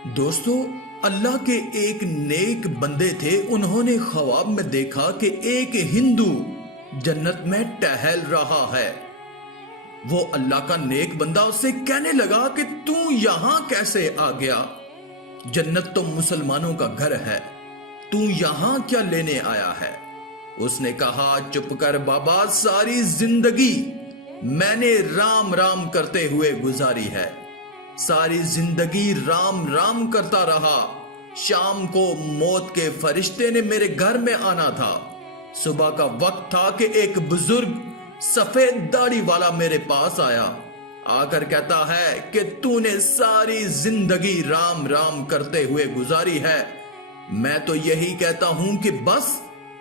दोस्तों, अल्लाह के एक नेक बंदे थे। उन्होंने ख्वाब में देखा कि एक हिंदू जन्नत में टहल रहा है। वो अल्लाह का नेक बंदा उससे कहने लगा कि तू यहां कैसे आ गया? जन्नत तो मुसलमानों का घर है, तू यहां क्या लेने आया है? उसने कहा, चुप कर बाबा, सारी जिंदगी मैंने राम राम करते हुए गुजारी है। सारी जिंदगी राम राम करता रहा। शाम को मौत के फरिश्ते ने मेरे घर में आना था। सुबह का वक्त था कि एक बुजुर्ग सफेद दाढ़ी वाला मेरे पास आया। आकर कहता है कि तूने सारी जिंदगी राम राम करते हुए गुजारी है। मैं तो यही कहता हूं कि बस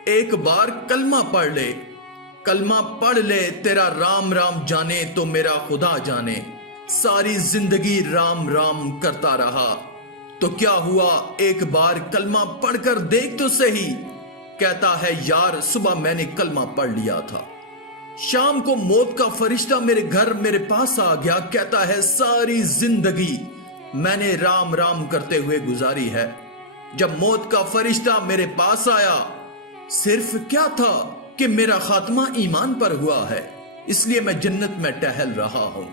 एक बार कलमा पढ़ ले। कलमा पढ़ ले, तेरा राम राम जाने तो मेरा खुदा जाने। सारी जिंदगी राम राम करता रहा तो क्या हुआ? एक बार कलमा पढ़कर देख तो सही। कहता है, यार सुबह मैंने कलमा पढ़ लिया था, शाम को मौत का फरिश्ता मेरे घर मेरे पास आ गया। कहता है, सारी जिंदगी मैंने राम राम करते हुए गुजारी है। जब मौत का फरिश्ता मेरे पास आया, सिर्फ क्या था कि मेरा खात्मा ईमान पर हुआ है, इसलिए मैं जन्नत में टहल रहा हूं।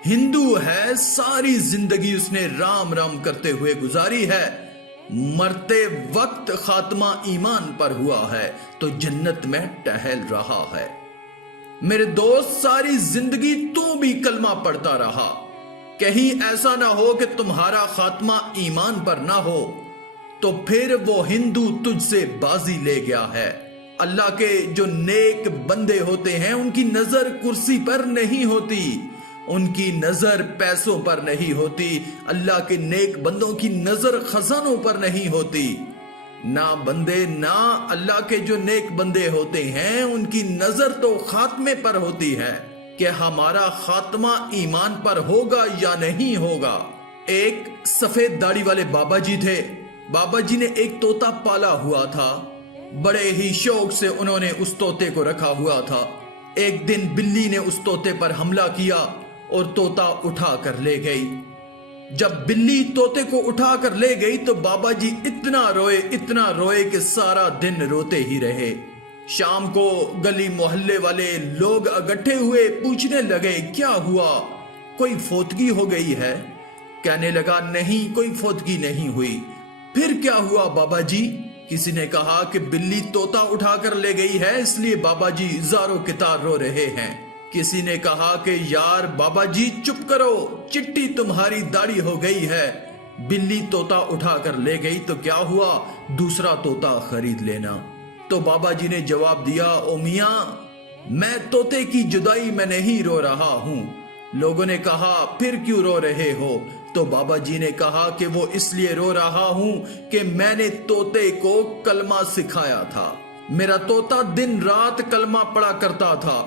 हिंदू है, सारी जिंदगी उसने राम राम करते हुए गुजारी है। मरते वक्त खात्मा ईमान पर हुआ है तो जन्नत में टहल रहा है। मेरे दोस्त, सारी जिंदगी तू भी कलमा पढ़ता रहा। कहीं ऐसा ना हो कि तुम्हारा खात्मा ईमान पर ना हो, तो फिर वो हिंदू तुझसे बाजी ले गया है। अल्लाह के जो नेक बंदे होते हैं, उनकी नजर कुर्सी पर नहीं होती, उनकी नजर पैसों पर नहीं होती। अल्लाह के नेक बंदों की नजर खजानों पर नहीं होती। ना बंदे, ना अल्लाह के जो नेक बंदे होते हैं, उनकी नजर तो खात्मे पर होती है कि हमारा खात्मा ईमान पर होगा या नहीं होगा। एक सफेद दाढ़ी वाले बाबा जी थे। बाबा जी ने एक तोता पाला हुआ था। बड़े ही शौक से उन्होंने उस तोते को रखा हुआ था। एक दिन बिल्ली ने उस तोते पर हमला किया और तोता उठा कर ले गई। जब बिल्ली तोते को उठा कर ले गई तो बाबा जी इतना रोए कि सारा दिन रोते ही रहे। शाम को गली मोहल्ले वाले लोग इकट्ठे हुए, पूछने लगे, क्या हुआ? कोई फौतगी हो गई है? कहने लगा, नहीं, कोई फौतगी नहीं हुई। फिर क्या हुआ बाबा जी? किसी ने कहा कि बिल्ली तोता उठाकर ले गई है, इसलिए बाबा जी ज़ारो कितार रो रहे हैं। किसी ने कहा कि यार बाबा जी चुप करो, चिट्टी तुम्हारी दाढ़ी हो गई है। बिल्ली तोता उठाकर ले गई तो क्या हुआ? दूसरा तोता खरीद लेना। तो बाबा जी ने जवाब दिया, ओ मियां, मैं तोते की जुदाई में नहीं रो रहा हूं। लोगों ने कहा, फिर क्यों रो रहे हो? तो बाबा जी ने कहा कि वो इसलिए रो रहा हूं कि मैंने तोते को कलमा सिखाया था। मेरा तोता दिन रात कलमा पढ़ा करता था,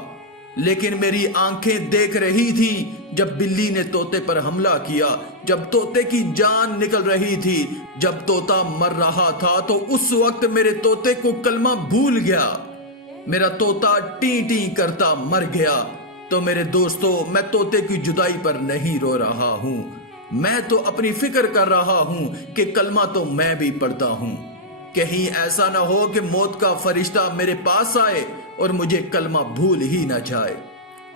लेकिन मेरी आंखें देख रही थी जब बिल्ली ने तोते पर हमला किया, जब तोते की जान निकल रही थी, जब तोता मर रहा था, तो उस वक्त मेरे तोते को कलमा भूल गया। मेरा तोता टी टी करता मर गया। तो मेरे दोस्तों, मैं तोते की जुदाई पर नहीं रो रहा हूं, मैं तो अपनी फिक्र कर रहा हूं कि कलमा तो मैं भी पढ़ता हूं। कहीं ऐसा ना हो कि मौत का फरिश्ता मेरे पास आए और मुझे कलमा भूल ही ना जाए।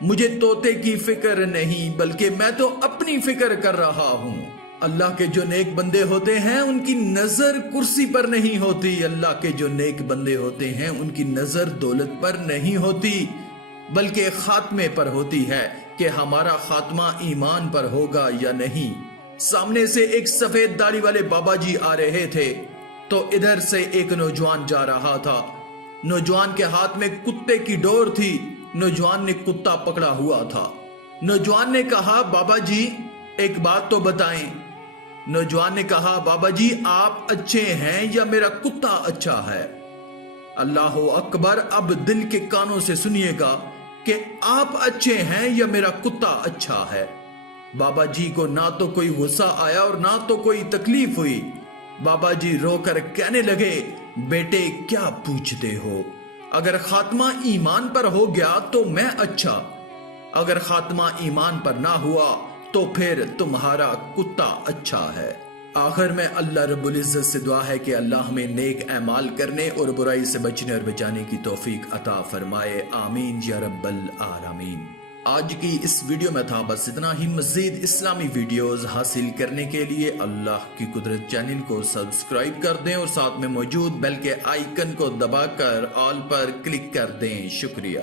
मुझे तोते की फिक्र नहीं, बल्कि मैं तो अपनी फिक्र कर रहा हूं। अल्लाह के जो नेक बंदे होते हैं, उनकी नजर कुर्सी पर नहीं होती। अल्लाह के जो नेक बंदे होते हैं, उनकी नजर दौलत पर नहीं होती, बल्कि खात्मे पर होती है कि हमारा खात्मा ईमान पर होगा या नहीं। सामने से एक सफेद दाढ़ी वाले बाबा जी आ रहे थे, तो इधर से एक नौजवान जा रहा था। नौजवान के हाथ में कुत्ते की डोर थी। नौजवान ने कुत्ता पकड़ा हुआ था। नौजवान ने कहा, बाबा जी एक बात तो बताएं। नौजवान ने कहा, बाबा जी आप अच्छे हैं या मेरा कुत्ता अच्छा है? अल्लाह अकबर, अब दिल के कानों से सुनिएगा कि आप अच्छे हैं या मेरा कुत्ता अच्छा है। बाबा जी को ना तो कोई गुस्सा आया और ना तो कोई तकलीफ हुई। बाबा जी रोकर कहने लगे, बेटे क्या पूछते हो? अगर खात्मा ईमान पर हो गया तो मैं अच्छा, अगर खात्मा ईमान पर ना हुआ तो फिर तुम्हारा कुत्ता अच्छा है। آخر میں اللہ رب العزت سے دعا ہے کہ اللہ ہمیں نیک اعمال کرنے اور برائی سے بچنے اور بچانے کی توفیق عطا فرمائے، آمین یا رب العالمین۔ آج کی اس ویڈیو میں تھا بس اتنا ہی۔ مزید اسلامی ویڈیوز حاصل کرنے کے لیے اللہ کی قدرت چینل کو سبسکرائب کر دیں اور ساتھ میں موجود بیل کے آئیکن کو دبا کر آل پر کلک کر دیں۔ شکریہ۔